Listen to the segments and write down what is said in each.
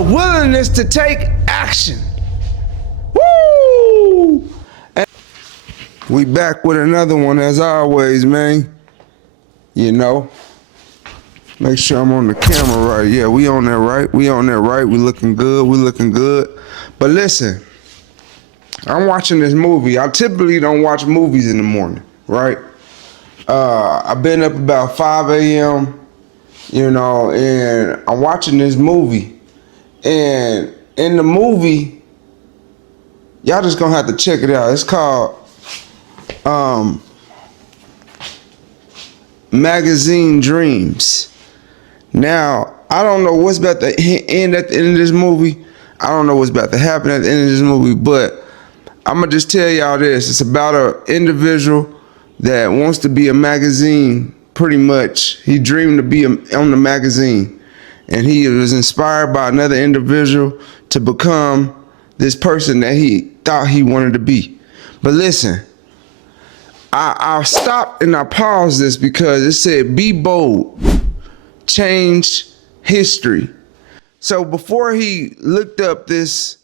a willingness to take action. Woo! And we back with another one as always, man. You know, make sure I'm on the camera right. Yeah, we on there right. We on there right. We looking good. We looking good. But listen, I'm watching this movie. I typically don't watch movies in the morning, right? I've been up about 5 a.m., you know, and I'm watching this movie. And in the movie, y'all just gonna have to check it out. It's called Magazine Dreams. Now, I don't know what's about to end at the end of this movie. I don't know what's about to happen at the end of this movie, but I'm gonna just tell y'all this. It's about an individual that wants to be a magazine, pretty much. He dreamed to be on the magazine, and he was inspired by another individual to become this person that he thought he wanted to be. But listen, I stopped and I paused this because it said, be bold, change history. So before he looked up this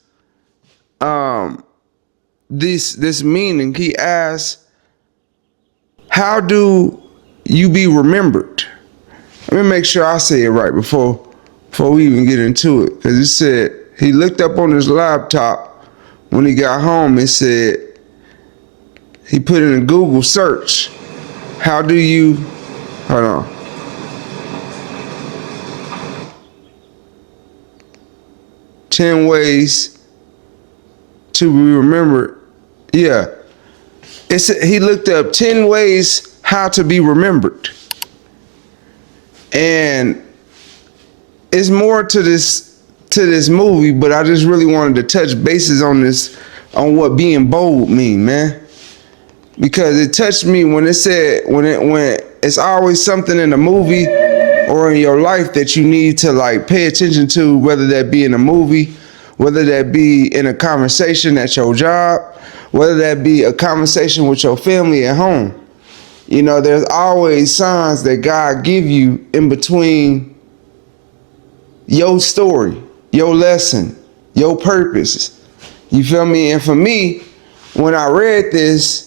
meaning, he asked, how do you be remembered? Let me make sure I say it right before we even get into it. Because it said, he looked up on his laptop when he got home. It said, he put in a Google search, how do you, hold on. "10 ways to be remembered." Yeah. He looked up 10 ways how to be remembered. And it's more to this movie, but I just really wanted to touch bases on what being bold mean, man. Because it touched me when it said, when it's always something in a movie or in your life that you need to like pay attention to, whether that be in a movie, whether that be in a conversation at your job, whether that be a conversation with your family at home. You know, there's always signs that God give you in between your story, your lesson, your purpose. You feel me? And for me, when I read this,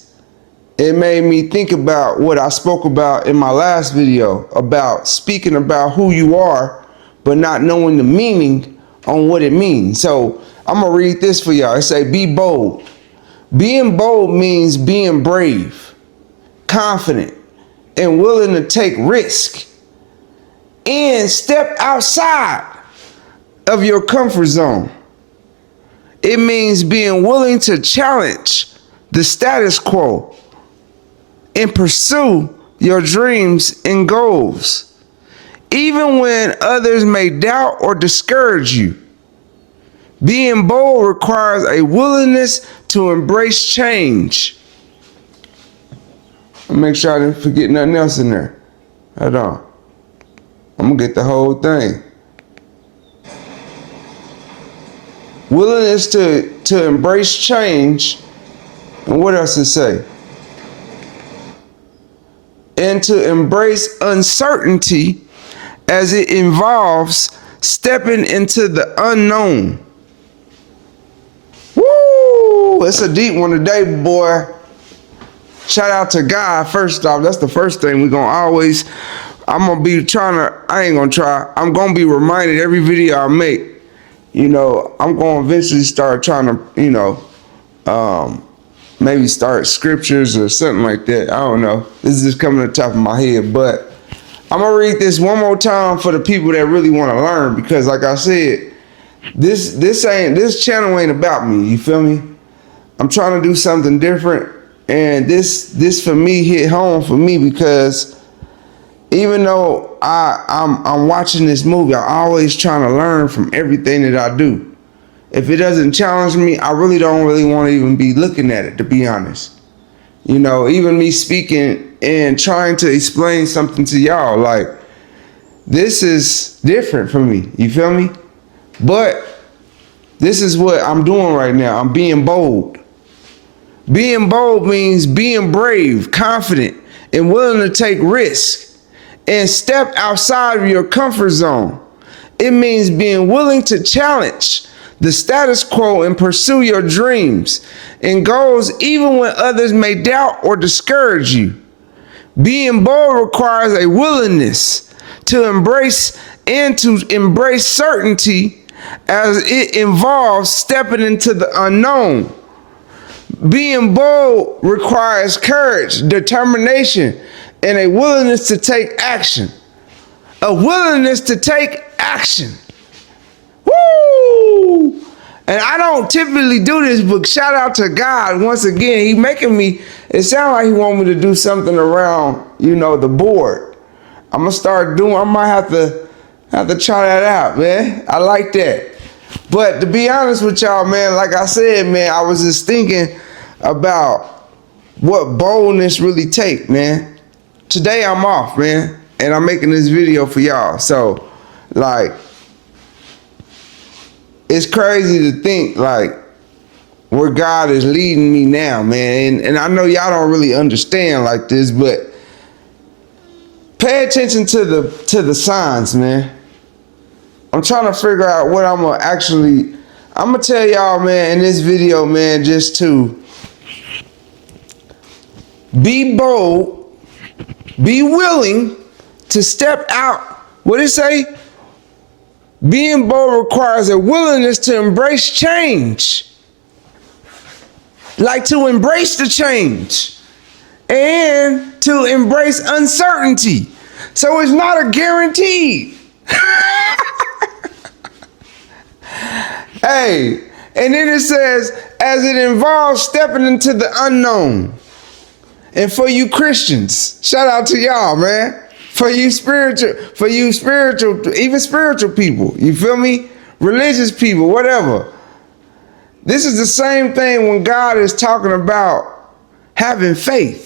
it made me think about what I spoke about in my last video, about speaking about who you are, but not knowing the meaning on what it means. So I'm gonna read this for y'all. It say, be bold. Being bold means being brave, confident, and willing to take risk and step outside of your comfort zone. It means being willing to challenge the status quo and pursue your dreams and goals, even when others may doubt or discourage you. Being bold requires a willingness to embrace change. I'll make sure I didn't forget nothing else in there. Hold on. I'm gonna get the whole thing. Willingness to embrace change. And what else to say? And to embrace uncertainty as it involves stepping into the unknown. Woo! It's a deep one today, boy. Shout out to God, first off. That's the first thing I'm gonna be I'm gonna be reminded every video I make. You know, I'm gonna eventually start trying to, you know, maybe start scriptures or something like that. I don't know. This is just coming to the top of my head, but I'm gonna read this one more time for the people that really want to learn, because like I said, this channel ain't about me, you feel me? I'm trying to do something different, and this for me hit home for me, because even though I'm watching this movie, I'm always trying to learn from everything that I do. If it doesn't challenge me, I don't really want to even be looking at it, to be honest. You know, even me speaking and trying to explain something to y'all, like, this is different for me, you feel me? But this is what I'm doing right now. I'm being bold. Being bold means being brave, confident, and willing to take risks and step outside of your comfort zone. It means being willing to challenge the status quo and pursue your dreams and goals even when others may doubt or discourage you. Being bold requires a willingness to embrace certainty, as it involves stepping into the unknown. Being bold requires courage, determination, and a willingness to take action. A willingness to take action. Woo! And I don't typically do this, but shout out to God once again. He making me, it sounds like he want me to do something around, the board. I might have to try that out, man. I like that. But to be honest with y'all, man, like I said, man, I was just thinking about what boldness really take, man. Today I'm off, man, and I'm making this video for y'all. So, like, it's crazy to think, like, where God is leading me now, man. And I know y'all don't really understand like this, but pay attention to the signs, man. I'm trying to figure out what I'm gonna tell y'all, man, in this video, man, just to be bold, be willing to step out. What did it say? Being bold requires a willingness to embrace change. Like to embrace the change and to embrace uncertainty. So it's not a guarantee. Hey, and then it says, as it involves stepping into the unknown. And for you Christians, shout out to y'all, man. For you spiritual, even spiritual people, you feel me? Religious people, whatever. This is the same thing when God is talking about having faith.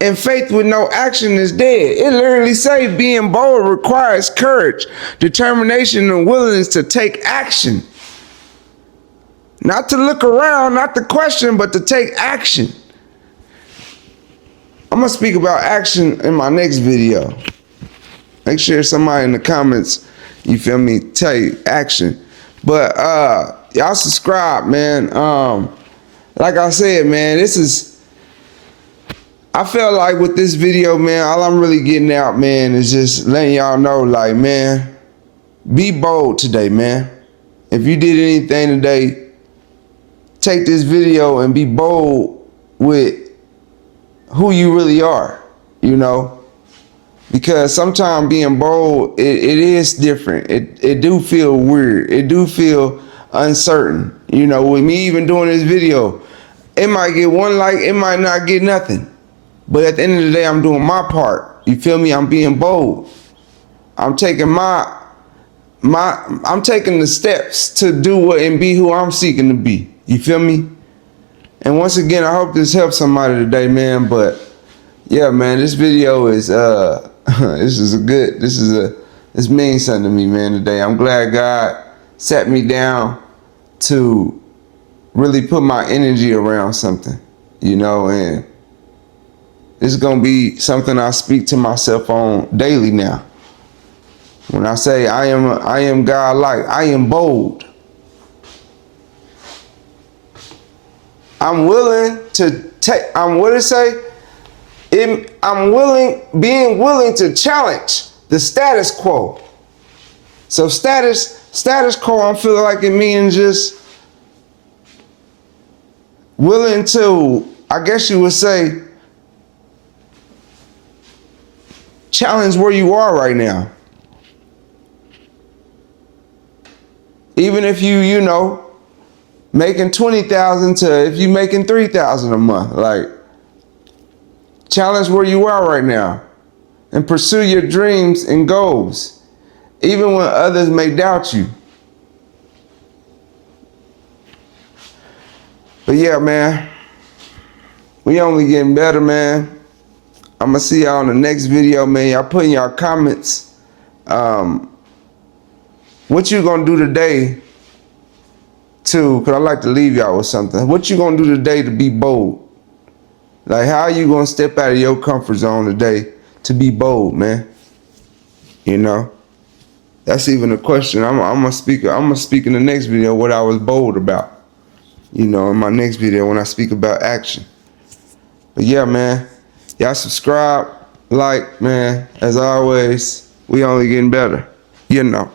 And faith with no action is dead. It literally says being bold requires courage, determination, and willingness to take action. Not to look around, not to question, but to take action. I'm gonna speak about action in my next video. Make sure somebody in the comments, you feel me, tell you action. But y'all subscribe, man. Like I said, man, I felt like with this video, man, all I'm really getting out, man, is just letting y'all know, like, man, be bold today, man. If you did anything today, take this video and be bold with who you really are, because sometimes being bold, it is different. It do feel weird. It do feel uncertain. With me even doing this video, it might get one like, it might not get nothing. But at the end of the day, I'm doing my part. You feel me? I'm being bold. I'm taking I'm taking the steps to do what and be who I'm seeking to be. You feel me? And once again, I hope this helps somebody today, man. But yeah, man, this video is this means something to me, man, today. I'm glad God sat me down to really put my energy around something, and this is gonna be something I speak to myself on daily now. When I say I am God-like, I am bold. I'm willing to take, what did it say? Being willing to challenge the status quo. So status quo, I'm feeling like it means just willing to, I guess you would say, challenge where you are right now. Even if you making 20,000 to if you making 3,000 a month, like, challenge where you are right now and pursue your dreams and goals, even when others may doubt you. But yeah, man, we only getting better, man. I'm gonna see y'all in the next video, man. Y'all put in y'all comments what you gonna do today because I like to leave y'all with something. What you gonna do today to be bold? Like, how are you gonna step out of your comfort zone today to be bold, man? That's even a question. I'm gonna speak in the next video what I was bold about. You know, in my next video when I speak about action. But yeah, man, y'all subscribe, like, man. As always, we only getting better. You know.